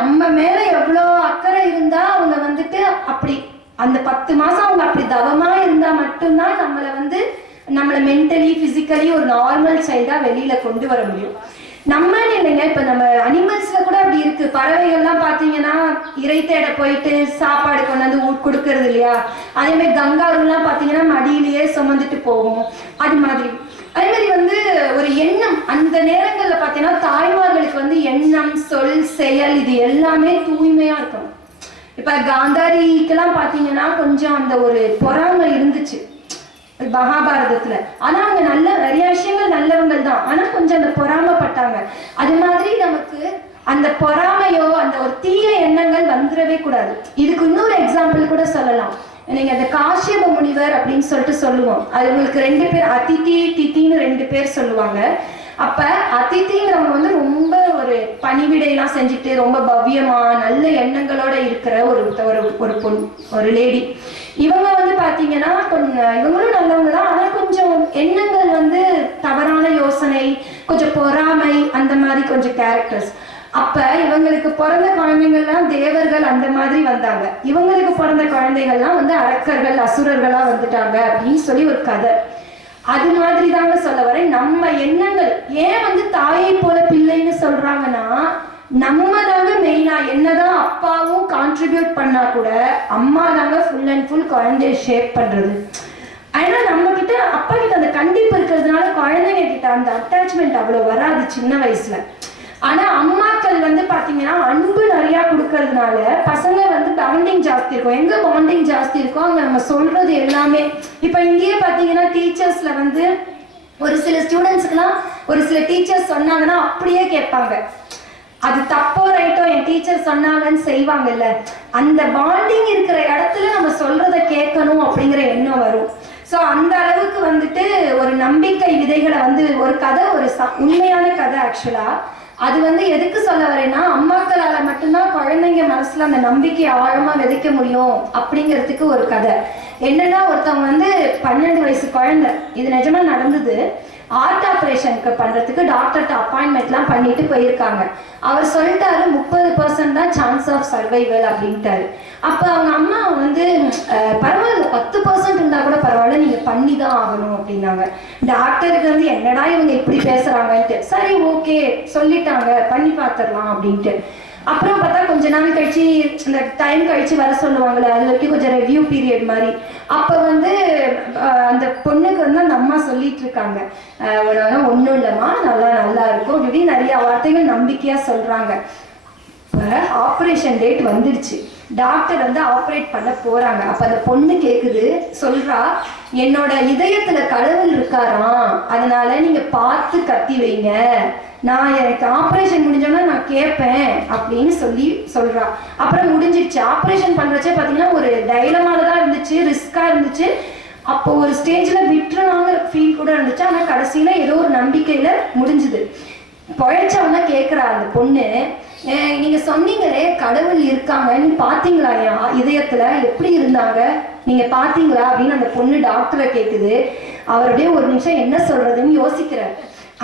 நம்ம மேல எவ்வளோ அக்கறை இருந்தா அவங்க வந்துட்டு அப்படி அந்த 10 மாசம் அவங்க அப்படி தவமா இருந்தா மட்டும்தான் நம்மளை மென்டலி பிசிக்கலி ஒரு நார்மல் சைல்டா வெளியில கொண்டு வர முடியும். நம்ம இல்லைங்க, இப்ப நம்ம அனிமல்ஸ்ல கூட அப்படி இருக்கு. பறவைகள்லாம் பாத்தீங்கன்னா இறை தேட போயிட்டு சாப்பாடு கொண்டு வந்து கொடுக்கறது இல்லையா, அதே மாதிரி கங்காருலாம் பாத்தீங்கன்னா மடியிலேயே சுமந்துட்டு போகும். அது மாதிரி அதே மாதிரி வந்து ஒரு எண்ணம் அந்த நேரங்கள்ல பாத்தீங்கன்னா தாய்மார்களுக்கு வந்து எண்ணம் சொல் செயல் இது எல்லாமே தூய்மையா இருக்கும். இப்ப காந்தாரிக்கெல்லாம் பாத்தீங்கன்னா கொஞ்சம் அந்த ஒரு பொறாமை இருந்துச்சு மகாபாரதத்துல. ஆனா அவங்க நிறைய விஷயங்கள் நல்லவங்கள் தான், ஆனா கொஞ்சம் அந்த பொறாமைப்பட்டாங்க. அது மாதிரி நமக்கு அந்த பொறாமையோ அந்த ஒரு தீய எண்ணங்கள் வந்துடவே கூடாது. இதுக்கு இன்னொரு எக்ஸாம்பிள் கூட சொல்லலாம். நீங்க அந்த காஷ்யப முனிவர் அப்படின்னு சொல்லிட்டு சொல்லுவோம், அது உங்களுக்கு 2 பேர் அதிதி திதின்னு 2 பேர் சொல்லுவாங்க. அப்ப அதிதிங்கிறவங்க வந்து ரொம்ப ஒரு பணிவிடையெல்லாம் செஞ்சுட்டு ரொம்ப பவ்யமா நல்ல எண்ணங்களோட இருக்கிற ஒரு பொண்ணு, ஒரு லேடி. இவங்க வந்து பாத்தீங்கன்னா கொஞ்சம் இவங்களும் நல்லவங்க தான், ஆனா கொஞ்சம் எண்ணங்கள் வந்து தவறான யோசனை, கொஞ்சம் பொறாமை, அந்த மாதிரி கொஞ்சம் கேரக்டர்ஸ். அப்ப இவங்களுக்கு பிறந்த குழந்தைகள்லாம் தேவர்கள் அந்த மாதிரி வந்தாங்க, இவங்களுக்கு பிறந்த குழந்தைகள்லாம் வந்து அரக்கர்கள் அசுரர்களா வந்துட்டாங்க அப்படின்னு சொல்லி ஒரு கதை. அது மாதிரி தாங்க சொல்ல வரேன். நம்ம எண்ணங்கள் ஏன் வந்து தாயை போல பிள்ளைன்னு சொல்றாங்கன்னா, நம்ம தாங்க மெயினா, என்னதான் அப்பாவும் கான்ட்ரிபியூட் பண்ணா கூட அம்மா தாங்க ஃபுல் அண்ட் ஃபுல் குழந்தைய ஷேப் பண்றது. ஏன்னா நம்ம கிட்ட அப்பா கிட்ட அந்த கண்டிப்பு இருக்கிறதுனால குழந்தைங்க கிட்ட அந்த அட்டாச்மெண்ட் அவ்வளவு வராது சின்ன வயசுல. ஆனா அம்மாக்கள் வந்து பாத்தீங்கன்னா அன்பு நிறைய கொடுக்கறதுனால பசங்க வந்து பாண்டிங் ஜாஸ்தி இருக்கும். எங்க பாண்டிங் ஜாஸ்தி இருக்கும் அங்க நம்ம சொல்றது எல்லாமே. இப்ப இங்கேயே பாத்தீங்கன்னா டீச்சர்ஸ்ல வந்து ஒரு சில ஸ்டூடெண்ட்ஸ்க்குலாம் ஒரு சில டீச்சர்ஸ் சொன்னாங்கன்னா அப்படியே கேட்பாங்க, அது தப்போ ரைட்டோ என் டீச்சர் சொன்னாங்கன்னு செய்வாங்கல்ல. அந்த பாண்டிங் இருக்கிற இடத்துல நம்ம சொல்றதை கேட்கணும் அப்படிங்கிற எண்ணம் வரும். ஸோ அந்த அளவுக்கு வந்துட்டு ஒரு நம்பிக்கை விதைகளை வந்து ஒரு கதை, ஒரு உண்மையான கதை ஆக்சுவலா. அது வந்து எதுக்கு சொல்ல வரேன்னா, அம்மாக்களால மட்டும்தான் குழந்தைங்க மனசுல அந்த நம்பிக்கை ஆழமா விதைக்க முடியும் அப்படிங்கிறதுக்கு ஒரு கதை. என்னன்னா ஒருத்தவங்க வந்து 12 வயசு குழந்தை, இது நிஜமா நடந்தது, ஹார்ட் ஆப்ரேஷனுக்கு பண்றதுக்கு டாக்டர்கிட்ட அப்பாயின்மெண்ட்லாம் பண்ணிட்டு போயிருக்காங்க. அவர் சொல்லிட்டாரு 30% தான் சான்ஸ் ஆஃப் சர்வைவல் அப்படின்ட்டாரு. அப்ப அவங்க அம்மா வந்து பரவாயில்ல 10% இருந்தா கூட பரவாயில்ல, நீங்க பண்ணி தான் ஆகணும் அப்படின்னாங்க. டாக்டருக்கு வந்து என்னடா இவங்க இப்படி பேசுறாங்கன்ட்டு, சரி ஓகே சொல்லிட்டாங்க பண்ணி பார்த்துடலாம் அப்படின்ட்டு. அப்புறம் பார்த்தா கொஞ்ச நாள் கழிச்சு இந்த டைம் கழிச்சு வர சொல்லுவாங்கல்ல, அது வரைக்கும் கொஞ்சம் ரிவ்யூ பீரியட் மாதிரி. அப்ப வந்து அந்த பொண்ணுக்கு வந்து அந்த அம்மா சொல்லிட்டு இருக்காங்க, ஒன்றும் இல்லைம்மா நல்லா இருக்கும் இப்படி நிறைய வார்த்தைகள் நம்பிக்கையா சொல்றாங்க. ஆப்ரேஷன் டேட் வந்துடுச்சு, டாக்டர் வந்து ஆப்ரேட் பண்ண போறாங்க. அப்ப அந்த பொண்ணு கேக்குது, சொல்றா என்னோட இதயத்துல கடவுள் இருக்காராம், அதனால நீங்க பார்த்து கத்தி வைங்க, நான் எனக்கு ஆப்ரேஷன் முடிஞ்சோன்னா நான் கேட்பேன் அப்படின்னு சொல்றா. அப்புறம் முடிஞ்சிடுச்சு. ஆப்ரேஷன் பண்றச்சே பாத்தீங்கன்னா ஒரு டைலமால தான் இருந்துச்சு, ரிஸ்கா இருந்துச்சு. அப்போ ஒரு ஸ்டேஜ்ல விட்டுறனாங்கிற ஃபீல் கூட இருந்துச்சு. ஆனா கடைசியில ஏதோ ஒரு நம்பிக்கையில முடிஞ்சுது. பொழைச்சவன கேட்கிறா அந்த பொண்ணு, நீங்க சொன்னீங்களே கடவுள் இருக்காங்கன்னு பாத்தீங்களா என் இதயத்துல எப்படி இருந்தாங்க நீங்க பாத்தீங்களா அப்படின்னு அந்த பொண்ணு டாக்டரை கேக்குது. அவர் அப்படியே ஒரு நிமிஷம் என்ன சொல்றதுன்னு யோசிக்கிறார்.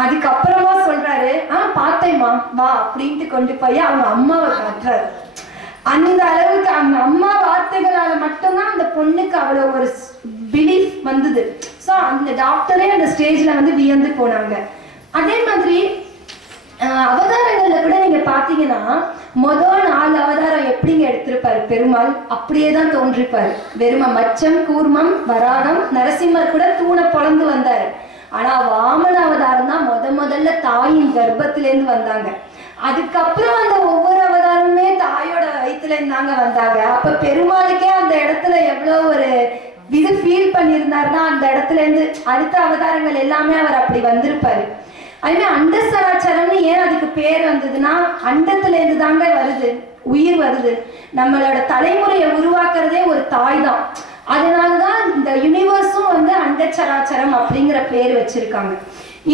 அதுக்கப்புறமா சொல்றாரு, பார்த்தேம்மா வா அப்படின்ட்டு கொண்டு போய் அவங்க அம்மாவை காட்டுறாரு. அந்த அளவுக்கு அந்த அம்மா வார்த்தைகளால மட்டும்தான் அந்த பொண்ணுக்கு அவ்வளவு ஒரு பிலீஃப் வந்தது. ஸோ அந்த டாக்டரே அந்த ஸ்டேஜ்ல வந்து வியந்து போனாங்க. அதே மாதிரி அவதாரங்கள்ல கூட நீங்க பாத்தீங்கன்னா முதல் 4 அவதாரம் எப்படிங்க எடுத்திருப்பாரு பெருமாள், அப்படியே தான் தோன்றிருப்பாரு. வெறும மச்சம் கூர்மம் வராகம் நரசிம்மர் கூட தூணை பொழந்து வந்தாரு. ஆனா வாமன அவதாரம் தான் முதல்ல தாயின் கர்ப்பத்திலேருந்து வந்தாங்க. அதுக்கப்புறம் அந்த ஒவ்வொரு அவதாரமுமே தாயோட வயிற்றுல இருந்தாங்க வந்தாங்க. அப்ப பெருமாளுக்கே அந்த இடத்துல எவ்வளவு ஒரு இது ஃபீல் பண்ணியிருந்தாருன்னா அந்த இடத்துல இருந்து அடுத்த அவதாரங்கள் எல்லாமே அவர் அப்படி வந்திருப்பாரு. அதுமே அண்ட சராச்சரம்னு ஏன் அதுக்கு பேர் வந்ததுன்னா அண்டத்துல இருந்து தாங்க வருது, உயிர் வருது. நம்மளோட தலைமுறையை உருவாக்குறதே ஒரு தாய் தான். அதனாலதான் இந்த யூனிவர்ஸும் வந்து அண்டச்சராச்சரம் அப்படிங்கிற பேர் வச்சிருக்காங்க.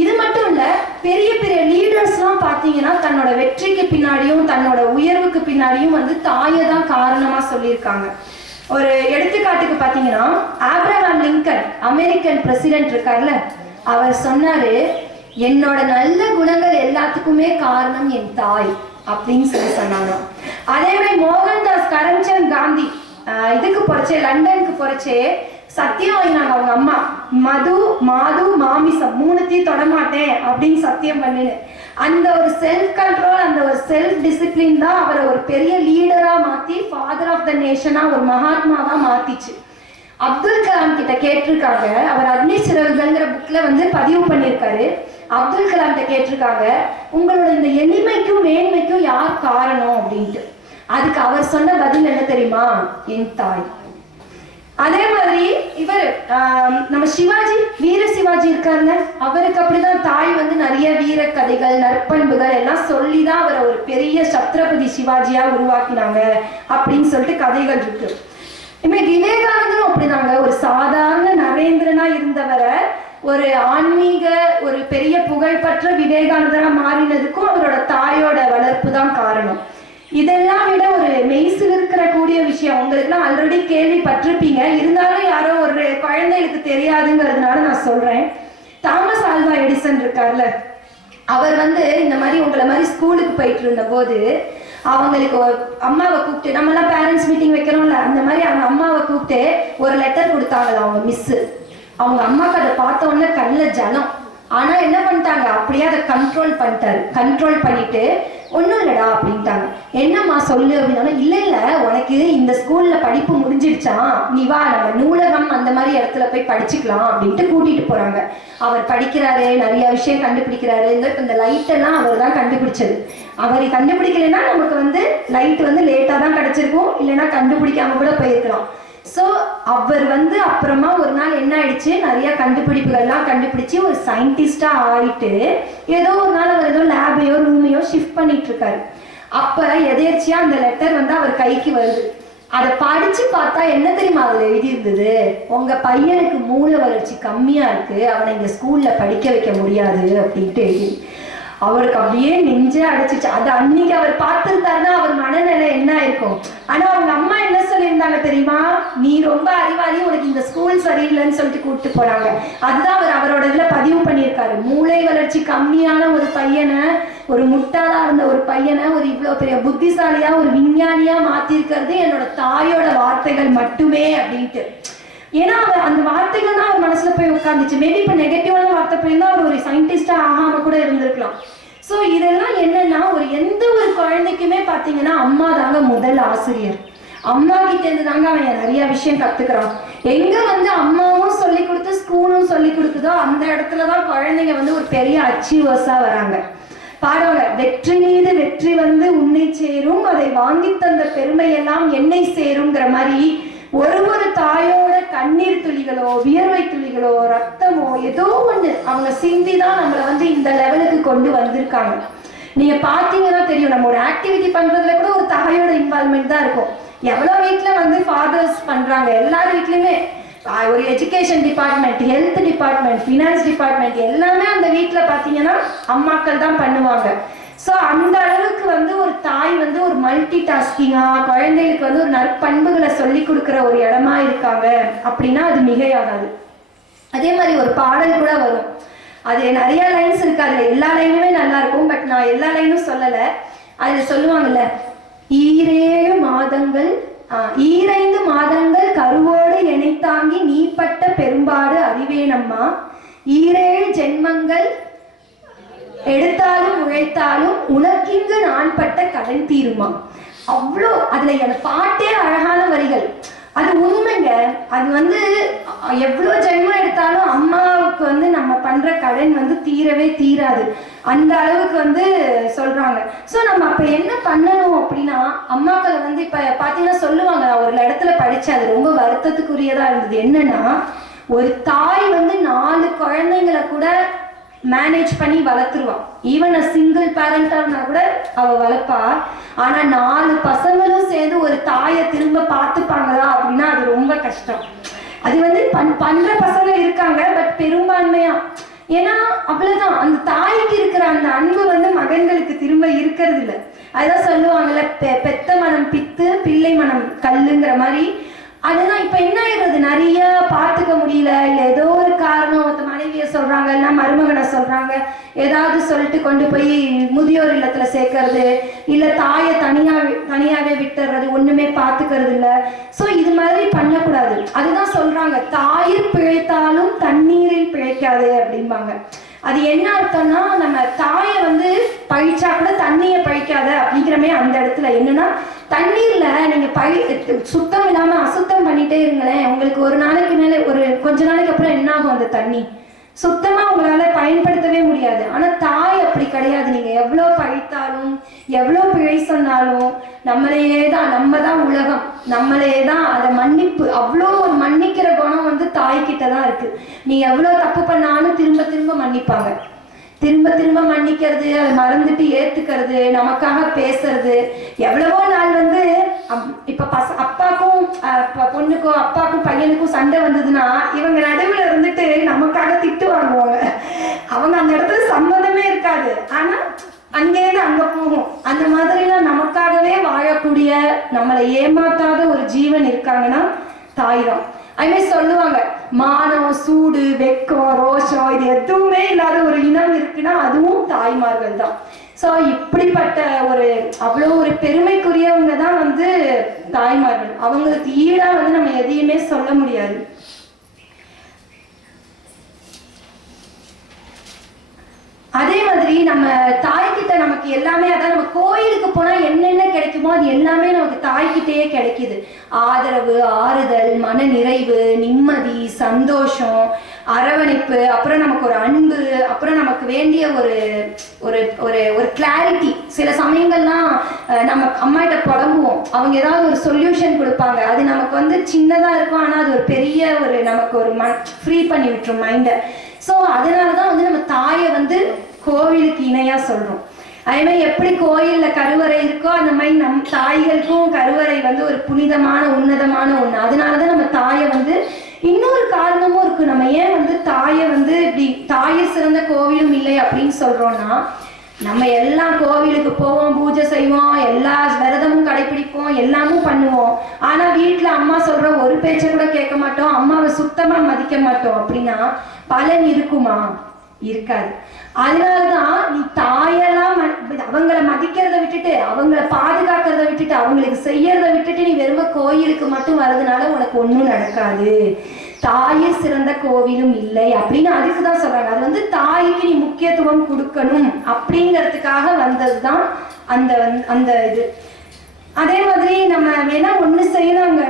இது மட்டும் இல்ல, பெரிய பெரிய லீடர்ஸ்லாம் பாத்தீங்கன்னா தன்னோட வெற்றிக்கு பின்னாடியும் தன்னோட உயர்வுக்கு பின்னாடியும் வந்து தாயை தான் காரணமா சொல்லியிருக்காங்க. ஒரு எடுத்துக்காட்டுக்கு பாத்தீங்கன்னா ஆப்ரஹாம் லிங்கன் அமெரிக்கன் பிரசிடென்ட் இருக்கார்ல, அவர் சொன்னாரு, என்னோட நல்ல குணங்கள் எல்லாத்துக்குமே காரணம் என் தாய் அப்படின்னு சொன்னாங்க. அதே மாதிரி மோகன்தாஸ் கரம்சந்த் காந்தி இதுக்கு போறச்சே லண்டனுக்கு போறச்சே சத்தியம் வாங்கினாங்க அவங்க அம்மா, மது மாது மாமிசம் 3த்தையும் தொடமாட்டேன் அப்படின்னு சத்தியம் பண்ணினு. அந்த ஒரு செல்ஃப் கண்ட்ரோல் அந்த ஒரு செல்ஃப் டிசிப்ளின் தான் அவரை ஒரு பெரிய லீடரா மாத்தி ஃபாதர் ஆஃப் த நேஷனா ஒரு மகாத்மாவா மாத்திச்சு. அப்துல் கலாம் கிட்ட கேட்டிருக்காங்க, அவர் அக்னி சிறகுகள்ங்கிற புக்ல வந்து பதிவு பண்ணியிருக்காரு. அப்துல் கலாம் கிட்ட கேட்டிருக்காங்க, உங்களோட இந்த எளிமைக்கும் மேன்மைக்கும் யார் காரணம் அப்படின்ட்டு. அதுக்கு அவர் சொன்ன பதில் என்ன தெரியுமா, என் தாய். அதே மாதிரி இவர் நம்ம சிவாஜி வீர சிவாஜி இருக்காருல்ல, அவருக்கு அப்படிதான் தாய் வந்து நிறைய வீர கதைகள் நற்பண்புகள் எல்லாம் சொல்லிதான் அவரை ஒரு பெரிய சத்ரபதி சிவாஜியா உருவாக்கினாங்க அப்படின்னு சொல்லிட்டு கதைகள் இருக்கு. இனிமே விவேகானந்தரும் அப்படிதாங்க, ஒரு சாதாரண நரேந்திரனா இருந்தவரை ஒரு ஆன்மீக ஒரு பெரிய புகழ்பெற்ற விவேகானந்தரா மாறினதுக்கும் அவரோட தாயோட வளர்ப்பு தான் காரணம். இதெல்லாம் விட ஒரு மெய்சில் இருக்கிற கூடிய விஷயம் உங்களுக்குலாம் ஆல்ரெடி கேள்விப்பட்டிருப்பீங்க, இருந்தாலும் யாரோ ஒரு குழந்தைகளுக்கு தெரியாதுங்கிறதுனால நான் சொல்றேன். தாமஸ் ஆல்வா எடிசன் இருக்கார்ல, அவர் வந்து இந்த மாதிரி உங்களை மாதிரி ஸ்கூலுக்கு போயிட்டு இருந்த போது அவங்களுக்கு அம்மாவை கூப்பிட்டு, நம்ம எல்லாம் பேரண்ட்ஸ் மீட்டிங் வைக்கிறோம்ல, அந்த மாதிரி அவங்க அம்மாவை கூப்பிட்டு ஒரு லெட்டர் கொடுத்தாங்களா அவங்க மிஸ்ஸு. அவங்க அம்மாவுக்கு அதை பார்த்த உடனே கண்ணில் ஜலம். ஆனா என்ன பண்ணிட்டாங்க, அப்படியே அதை கண்ட்ரோல் பண்ணிட்டு ஒன்றும் இல்லடா அப்படின்ட்டாங்க. என்னம்மா சொல்லு அப்படின்னாலும், இல்லை உனக்கு இந்த ஸ்கூல்ல படிப்பு முடிஞ்சிடுச்சான், நீ வா நம்ம நூலகம் அந்த மாதிரி இடத்துல போய் படிச்சுக்கலாம் அப்படின்ட்டு கூட்டிட்டு போறாங்க. அவர் படிக்கிறாரு, நிறைய விஷயம் கண்டுபிடிக்கிறாரு. இந்த லைட் எல்லாம் அவர் தான் கண்டுபிடிச்சது. அவர் கண்டுபிடிக்கலைன்னா நமக்கு வந்து லைட் வந்து லேட்டா தான் கிடைச்சிருக்கும், இல்லைன்னா கண்டுபிடிக்காம கூட போயிருக்கலாம். ஸோ அவர் வந்து அப்புறமா ஒரு நாள் என்ன ஆயிடுச்சு, நிறைய கண்டுபிடிப்புகள்லாம் கண்டுபிடிச்சு ஒரு சயின்டிஸ்டா ஆயிட்டு ஏதோ ஒரு நாள் அவர் ஏதோ லேபையோ ரூமையோ ஷிஃப்ட் பண்ணிட்டு இருக்காரு. அப்ப எதேர்ச்சியா அந்த லெட்டர் வந்து அவர் கைக்கு வருது. அதை படிச்சு பார்த்தா என்ன தெரியுமா அதுல எழுதி இருந்தது, உங்க பையனுக்கு மூளை வளர்ச்சி கம்மியா இருக்கு, அவனை இங்க ஸ்கூல்ல படிக்க வைக்க முடியாது அப்படின்ட்டு எழுதி. அவருக்கு அப்படியே நெஞ்சே அடைச்சிச்சு. அது அன்னைக்கு அவர் பார்த்திருந்தாருன்னா அவர் மனநிலை என்ன இருக்கும். ஆனா அவங்க அம்மா என்ன சொல்லியிருந்தாங்க தெரியுமா, நீ ரொம்ப அறிவாளி, உனக்கு இந்த ஸ்கூல் சரியில்லைன்னு சொல்லிட்டு கூப்பிட்டு போறாங்க. அதுதான் அவர் அவரோட இதுல பதிவு பண்ணியிருக்காரு. மூளை வளர்ச்சி கம்மியான ஒரு பையனை, ஒரு முட்டாளா இருந்த ஒரு பையனை ஒரு இவ்வளவு பெரிய புத்திசாலியா ஒரு விஞ்ஞானியா மாத்திருக்கிறது என்னோட தாயோட வார்த்தைகள் மட்டுமே அப்படின்ட்டு. ஏன்னா அவர் அந்த வார்த்தைகள் தான் அவர் மனசுல போய் உட்காந்துச்சு. மேபி இப்ப நெகட்டிவான வார்த்தை போயிருந்தா அவர் ஒரு சயின்டிஸ்டா ஆகாம கூட இருந்திருக்கலாம். ஸோ இதெல்லாம் என்னன்னா, ஒரு எந்த ஒரு குழந்தைக்குமே பார்த்தீங்கன்னா அம்மா தாங்க முதல் ஆசிரியர். அம்மா கிட்ட இருந்து தாங்க அவன் நிறைய விஷயம் கத்துக்கிறான். எங்க வந்து அம்மாவும் சொல்லி கொடுத்து ஸ்கூலும் சொல்லி கொடுக்குதோ அந்த இடத்துலதான் குழந்தைங்க வந்து ஒரு பெரிய அச்சீவர்ஸா வராங்க. பாருங்க, வெற்றி மீது வெற்றி வந்து உன்னை சேரும், அதை வாங்கி தந்த பெருமை எல்லாம் என்னை சேருங்கிற மாதிரி ஒரு தாயோட கண்ணீர் துளிகளோ வியர்வை துளிகளோ ரத்தமோ ஏதோ ஒண்ணு அவங்க சிந்திதான் நம்மளை வந்து இந்த லெவலுக்கு கொண்டு வந்திருக்காங்க. நீங்க பாத்தீங்கன்னா தெரியும், நம்ம ஒரு ஆக்டிவிட்டி பண்றதுல கூட ஒரு தாயோட இன்வால்மெண்ட் தான் இருக்கும். எவ்வளவு வீட்டுல வந்து ஃபாதர்ஸ் பண்றாங்க, எல்லார் வீட்லயுமே ஒரு education department, health department, finance department எல்லாமே அந்த வீட்டுல பாத்தீங்கன்னா அம்மாக்கள் தான் பண்ணுவாங்க. ஸோ அந்த அளவுக்கு வந்து ஒரு தாய் வந்து ஒரு மல்டி டாஸ்கிங்கா குழந்தைகளுக்கு வந்து ஒரு நற்பண்புகளை சொல்லி கொடுக்குற ஒரு இடமா இருக்காங்க அப்படின்னா அது மிகையாகாது. அதே மாதிரி ஒரு பாடல் கூட வரும், அது நிறைய லைன்ஸ் இருக்கு, அதுல எல்லா லைனுமே நல்லா இருக்கும், பட் நான் எல்லா லைனும் சொல்லலை. அதுல சொல்லுவாங்கல்ல, ஈரைந்து மாதங்கள் கருவோடு இணைத்தாங்கி நீப்பட்ட பெரும்பாடு அறிவேனம்மா, 7 ஜென்மங்கள் எடுத்தாலும் உழைத்தாலும் உனக்கிங்கு நான் பட்ட கடன் தீருமா. அவ்வளோ அதுல அந்த பாட்டே அழகான வரிகள். அது உண்மைங்க. அது வந்து எவ்வளோ ஜென்மம் எடுத்தாலும் அம்மாவுக்கு வந்து நம்ம பண்ற கடன் வந்து தீரவே தீராது, அந்த அளவுக்கு வந்து சொல்றாங்க. ஸோ நம்ம அப்ப என்ன பண்ணணும் அப்படின்னா, அம்மாக்களை வந்து இப்ப பாத்தீங்கன்னா சொல்லுவாங்க, நான் ஒரு இடத்துல படிச்சேன், அது ரொம்ப வருத்தத்துக்குரியதா இருந்தது. என்னன்னா, ஒரு தாய் வந்து 4 குழந்தைங்களை கூட மேனேஜ் பண்ணி வளர்த்துருவான். ஈவன் சிங்கிள் பேரண்டா இருந்தா கூட அவ வளர்ப்பா. ஆனா 4 பசங்களும் சேர்ந்து ஒரு தாயை திரும்ப பார்த்துப்பாங்களா அப்படின்னா அது ரொம்ப கஷ்டம். அது வந்து பண்ற பசங்க இருக்காங்க, பட் பெரும்பான்மையா. ஏன்னா அவ்வளவுதான், அந்த தாய்க்கு இருக்கிற அந்த அன்பு வந்து மகன்களுக்கு திரும்ப இருக்கிறது இல்லை. அதான் சொல்லுவாங்கல்ல, பெத்த மனம் பித்து பிள்ளை மனம் கல்லுங்கிற மாதிரி. அதுதான் இப்ப என்ன ஆயிடுறது, நிறைய பார்த்துக்க முடியல, இல்ல ஏதோ ஒரு காரணம், மனைவியை சொல்றாங்க, இல்ல மருமகனை சொல்றாங்க, ஏதாவது சொல்லிட்டு கொண்டு போய் முதியோர் இல்லத்துல சேர்க்கறது, இல்ல தாயை தனியாவே விட்டுறது, ஒண்ணுமே பார்த்துக்கிறது இல்ல. சோ இது மாதிரி பண்ணக்கூடாது. அதுதான் சொல்றாங்க, தாயிற் பிழைத்தாலும் தண்ணீரில் பிழைக்காது அப்படிம்பாங்க. அது என்ன அர்த்தம்னா, நம்ம தாயை வந்து பழிச்சா கூட தண்ணியை பழிக்காத அப்படிங்கிறமே அந்த இடத்துல. என்னன்னா, தண்ணீர்ல நீங்க சுத்தம் இல்லாம அசுத்தம் பண்ணிட்டே இருங்களேன், உங்களுக்கு ஒரு நாளைக்கு மேல ஒரு கொஞ்ச நாளைக்கு அப்புறம் என்ன ஆகும், அந்த தண்ணி சுத்தமா உங்களால பயன்படுத்தவே முடியாது. ஆனா தாய் அப்படி கிடையாது. நீங்க எவ்வளவு பழித்தாலும் எவ்வளவு பிழை சொன்னாலும் நம்ம தான் உலகம், நம்மளேதான் அதை மன்னிப்பு, அவ்வளோ ஒரு மன்னிக்கிற குணம் வந்து தாய்கிட்டதான் இருக்கு. நீ எவ்வளவு தப்பு பண்ணாலும் திரும்ப திரும்ப மன்னிப்பாங்க. திரும்ப திரும்ப மன்னிக்கிறது, அதை மறந்துட்டு ஏத்துக்கிறது, நமக்காக பேசுறது. எவ்வளவோ நாள் வந்து இப்ப அப்பாக்கும் பொண்ணுக்கும் அப்பாக்கும் பையனுக்கும் சண்டை வந்ததுன்னா இவங்க நடுவுல இருந்துட்டு நமக்காக திட்டு வாங்குவாங்க. அவங்க அந்த இடத்துல சம்மதமே இருக்காது, ஆனா அங்கேருந்து அங்க போகும். அந்த மாதிரிலாம் நமக்காகவே வாழக்கூடிய, நம்மளை ஏமாத்தாத ஒரு ஜீவன் இருக்காங்கன்னா தாய் தான். அதுமாதிரி சொல்லுவாங்க, மானம் சூடு வெக்கம் ரோஷம் இது எதுவுமே இல்லாத ஒரு இனம் இருக்குன்னா அதுவும் தாய்மார்கள் தான். ஸோ இப்படிப்பட்ட ஒரு அவ்வளோ ஒரு பெருமைக்குரியவங்க தான் வந்து தாய்மார்கள். அவங்களுக்கு ஈடா வந்து நம்ம எதையுமே சொல்ல முடியாது. அதே மாதிரி நம்ம தாய்கிட்ட நமக்கு எல்லாமே, அதான் நம்ம கோயிலுக்கு போனா என்னென்ன கிடைக்குமோ அது எல்லாமே நமக்கு தாய்கிட்டயே கிடைக்குது. ஆதரவு, ஆறுதல், மன நிறைவு, நிம்மதி, சந்தோஷம், அரவணைப்பு, அப்புறம் நமக்கு ஒரு அன்பு, அப்புறம் நமக்கு வேண்டிய ஒரு ஒரு ஒரு ஒரு கிளாரிட்டி. சில சமயங்கள்லாம் நம்ம அம்மா கிட்ட புலம்புவோம், அவங்க ஏதாவது ஒரு சொல்யூஷன் கொடுப்பாங்க, அது நமக்கு வந்து சின்னதா இருக்கும், ஆனா அது ஒரு பெரிய ஒரு நமக்கு ஒரு ஃப்ரீ பண்ணி விட்டுரும் மைண்டை. ஸோ அதனாலதான் வந்து நம்ம தாயை வந்து கோவிலுக்கு இணையா சொல்றோம். அதே மாதிரி எப்படி கோயில்ல கருவறை இருக்கோ அந்த மாதிரி நம் தாய்களுக்கும் கருவறை வந்து ஒரு புனிதமான உன்னதமான ஒண்ணு. அதனாலதான் நம்ம தாயை வந்து, இன்னொரு காரணமும் இருக்கு, நம்ம ஏன் வந்து தாயை வந்து இப்படி தாயை சிறந்த கோவிலும் இல்லை அப்படின்னு சொல்றோம்னா, நம்ம எல்லாம் கோவிலுக்கு போவோம், பூஜை செய்வோம், எல்லா விரதமும் கடைபிடிப்போம், எல்லாமும் பண்ணுவோம். ஆனா வீட்டுல அம்மா சொல்ற ஒரு பேச்சை கூட கேட்க மாட்டோம், அம்மாவை சுத்தமா மதிக்க மாட்டோம். அப்படின்னா பலன் இருக்குமா? இருக்காது. அதனாலதான் நீ தாயெல்லாம் அவங்கள மதிக்கிறத விட்டுட்டு, அவங்கள பாதுகாக்கிறத விட்டுட்டு, அவங்களுக்கு செய்யறத விட்டுட்டு நீ வெறும் கோயிலுக்கு மட்டும் வர்றதுனால உனக்கு ஒண்ணும் நடக்காது. தாயே சிறந்த கோவிலும் இல்லை அப்படின்னு அதுக்குதான் சொல்றாங்க. அது வந்து தாய்க்கு நீ முக்கியத்துவம் கொடுக்கணும் அப்படிங்கிறதுக்காக வந்ததுதான் அந்த அந்த இது. அதே மாதிரி நம்ம வேணா ஒண்ணு செய்யலாங்க.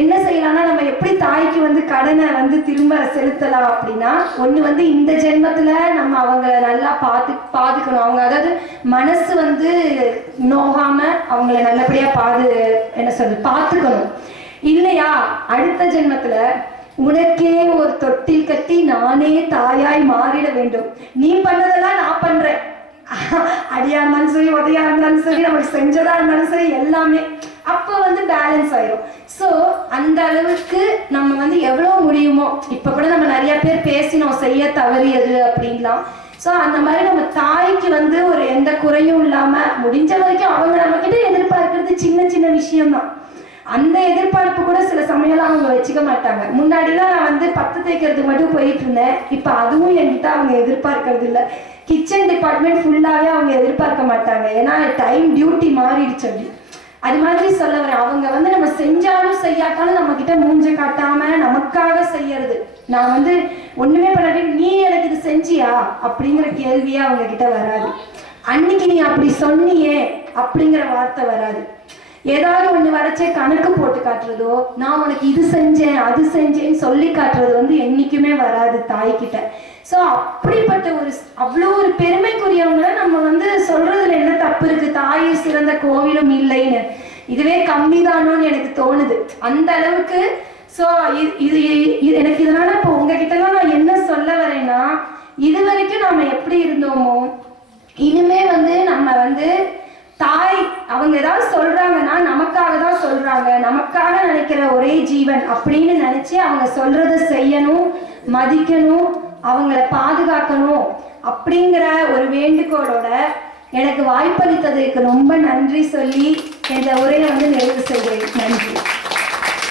என்ன செய்யலாம்னா, நம்ம எப்படி தாய்க்கு வந்து கடனை வந்து திரும்ப செலுத்தலாம் அப்படின்னா, ஒண்ணு வந்து இந்த ஜென்மத்துல நம்ம அவங்கள நல்லா பாதுக்கணும். அவங்க அதாவது மனசு வந்து நோகாம அவங்கள நல்லபடியா பார்த்துக்கணும். இல்லையா அடுத்த ஜென்மத்துல உனக்கே ஒரு தொட்டில் கட்டி நானே தாயாய் மாறிட வேண்டும். நீ பண்ணதெல்லாம் நான் பண்றேன், அடியா இருந்தாலும் சரி, உதயா இருந்தாலும் சரி, நமக்கு செஞ்சதா இருந்தாலும் சரி, எல்லாமே அப்ப வந்து பேலன்ஸ் ஆயிரும். ஸோ அந்த அளவுக்கு நம்ம வந்து எவ்வளவு முடியுமோ, இப்ப கூட நம்ம நிறைய பேர் பேசினோம் செய்ய தவறியது அப்படின்லாம். ஸோ அந்த மாதிரி நம்ம தாய்க்கு வந்து ஒரு எந்த குறையும் இல்லாமல் முடிஞ்ச வரைக்கும் அவங்க நம்மக்கிட்ட எதிர்பார்க்கறது சின்ன சின்ன விஷயம்தான். அந்த எதிர்பார்ப்பு கூட சில சமயம்லாம் அவங்க வச்சுக்க மாட்டாங்க. முன்னாடிலாம் நான் வந்து பத்து தேய்க்கிறதுக்கு மட்டும் போயிட்டு இருந்தேன். இப்போ அதுவும் என்கிட்ட அவங்க எதிர்பார்க்கறது இல்லை. கிச்சன் டிபார்ட்மெண்ட் ஃபுல்லாகவே அவங்க எதிர்பார்க்க மாட்டாங்க. ஏன்னா டைம் டியூட்டி மாறிடுச்சு அப்படி. அது மாதிரி சொல்ல வரேன், அவங்க வந்து நம்ம செஞ்சாலும் செய்யாட்டாலும் நம்ம கிட்ட மூஞ்ச காட்டாம நமக்காக செய்யறது. நான் வந்து ஒண்ணுமே பண்ணாட்டி நீ எனக்கு இது செஞ்சியா அப்படிங்கிற கேள்வியே அவங்க கிட்ட வராது. அன்னைக்கு நீ அப்படி சொன்னியே அப்படிங்கிற வார்த்தை வராது. ஏதாவது ஒண்ணு வரைச்சே கணக்கு போட்டு காட்டுறதோ, நான் உனக்கு இது செஞ்சேன் அது செஞ்சேன்னு சொல்லி காட்டுறது வந்து என்னைக்குமே வராது தாய்கிட்ட. ஸோ அப்படிப்பட்ட ஒரு அவ்வளோ ஒரு பெருமைக்குரியவங்களை நம்ம வந்து சொல்றதுல என்ன தப்பு இருக்கு? தாயை சிறந்த கோவிலும் இல்லைன்னு. இதுவே கம்மிதானோன்னு எனக்கு தோணுது அந்த அளவுக்கு. ஸோ இது எனக்கு இதனால இப்போ உங்ககிட்டலாம் நான் என்ன சொல்ல வரேன்னா, இது வரைக்கும் நாம எப்படி இருந்தோமோ இனிமே வந்து நம்ம வந்து தாய் அவங்க ஏதாவது சொல்றாங்கன்னா நமக்காக தான் சொல்றாங்க, நமக்காக நினைக்கிற ஒரே ஜீவன் அப்படின்னு நினைச்சு அவங்க சொல்றத செய்யணும், மதிக்கணும், அவங்கள பாதுகாக்கணும் அப்படிங்கிற ஒரு வேண்டுகோளோட எனக்கு வாய்ப்பளித்ததுக்கு ரொம்ப நன்றி சொல்லி இந்த உரையை வந்து நிறைவு செய்கிறேன். நன்றி.